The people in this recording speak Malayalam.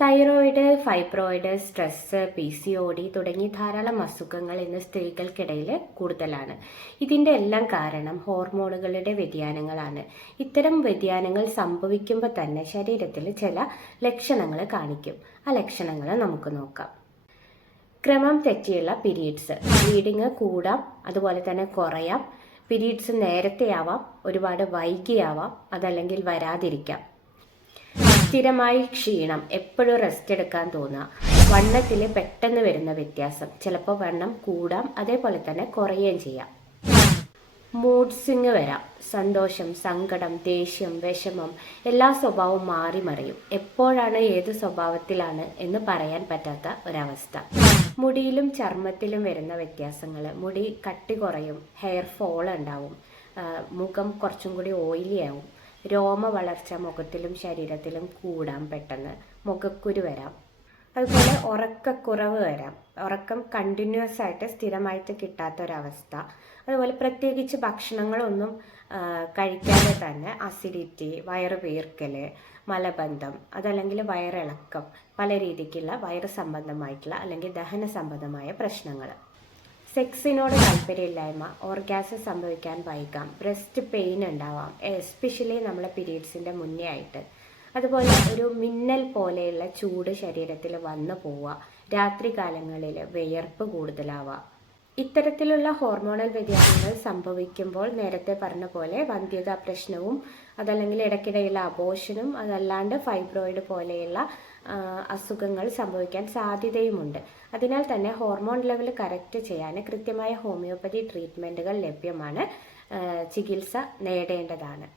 തൈറോയിഡ്, ഫൈബ്രോയിഡ്, സ്ട്രെസ്, PCOD തുടങ്ങി ധാരാളം അസുഖങ്ങൾ ഇന്ന് സ്ത്രീകൾക്കിടയിൽ കൂടുതലാണ്. ഇതിൻ്റെ എല്ലാം കാരണം ഹോർമോണുകളുടെ വ്യതിയാനങ്ങളാണ്. ഇത്തരം വ്യതിയാനങ്ങൾ സംഭവിക്കുമ്പോൾ തന്നെ ശരീരത്തിൽ ചില ലക്ഷണങ്ങൾ കാണിക്കും. ആ ലക്ഷണങ്ങൾ നമുക്ക് നോക്കാം. ക്രമം തെറ്റിയുള്ള പീരീഡ്സ്. ബ്ലീഡിങ് കൂടാം, അതുപോലെ തന്നെ കുറയാം. പീരീഡ്സ് നേരത്തെയാവാം, ഒരുപാട് വൈകിയാവാം, അതല്ലെങ്കിൽ വരാതിരിക്കാം. സ്ഥിരമായി ക്ഷീണം, എപ്പോഴും റെസ്റ്റ് എടുക്കാൻ തോന്നുക. വണ്ണത്തിൽ പെട്ടെന്ന് വരുന്ന വ്യത്യാസം, ചിലപ്പോൾ വണ്ണം കൂടാം, അതേപോലെ തന്നെ കുറയുകയും ചെയ്യാം. മൂഡ് സ്വിങ് വരാം. സന്തോഷം, സങ്കടം, ദേഷ്യം, വിഷമം, എല്ലാ സ്വഭാവവും മാറി മറിയും. എപ്പോഴാണ് ഏത് സ്വഭാവത്തിലാണ് എന്ന് പറയാൻ പറ്റാത്ത ഒരവസ്ഥ. മുടിയിലും ചർമ്മത്തിലും വരുന്ന വ്യത്യാസങ്ങൾ. മുടി കട്ടി കുറയും, ഹെയർ ഫോൾ ഉണ്ടാവും, മുഖം കുറച്ചും കൂടി ഓയിലി ആവും. രോമ വളർച്ച മുഖത്തിലും ശരീരത്തിലും കൂടാം, പെട്ടെന്ന് മുഖക്കുരു വരാം. അതുപോലെ ഉറക്കക്കുറവ് വരാം. ഉറക്കം കണ്ടിന്യൂസ് ആയിട്ട് സ്ഥിരമായിട്ട് കിട്ടാത്തൊരവസ്ഥ. അതുപോലെ പ്രത്യേകിച്ച് ഭക്ഷണങ്ങളൊന്നും കഴിക്കാതെ തന്നെ അസിഡിറ്റി, വയറ് വീർക്കൽ, മലബന്ധം, അതല്ലെങ്കിൽ വയറിളക്കം, പല രീതിക്കുള്ള വയറ് സംബന്ധമായിട്ടുള്ള അല്ലെങ്കിൽ ദഹന സംബന്ധമായ പ്രശ്നങ്ങൾ. സെക്സിനോട് താല്പര്യമില്ലായ്മ, ഓർഗാസം സംഭവിക്കാൻ വൈകാം, ബ്രസ്റ്റ് പെയിൻ ഉണ്ടാവാം, എസ്പെഷ്യലി നമ്മളെ പീരീഡ്സിൻ്റെ മുന്നേ ആയിട്ട്. അതുപോലെ ഒരു മിന്നൽ പോലെയുള്ള ചൂട് ശരീരത്തിൽ വന്നു പോവുക, രാത്രി കാലങ്ങളിൽ വിയർപ്പ് കൂടുതലാവുക. ഇത്തരത്തിലുള്ള ഹോർമോണൽ വ്യതിയാനങ്ങൾ സംഭവിക്കുമ്പോൾ നേരത്തെ പറഞ്ഞ പോലെ വന്ധ്യതാ പ്രശ്നവും, അതല്ലെങ്കിൽ ഇടയ്ക്കിടെയുള്ള അബോഷനും, അതല്ലാണ്ട് ഫൈബ്രോയിഡ് പോലെയുള്ള അസുഖങ്ങൾ സംഭവിക്കാൻ സാധ്യതയുമുണ്ട്. അതിനാൽ തന്നെ ഹോർമോൺ ലെവൽ കറക്റ്റ് ചെയ്യാൻ കൃത്യമായ ഹോമിയോപ്പതി ട്രീറ്റ്മെൻറ്റുകൾ ലഭ്യമാണ്. ചികിത്സ നേടേണ്ടതാണ്.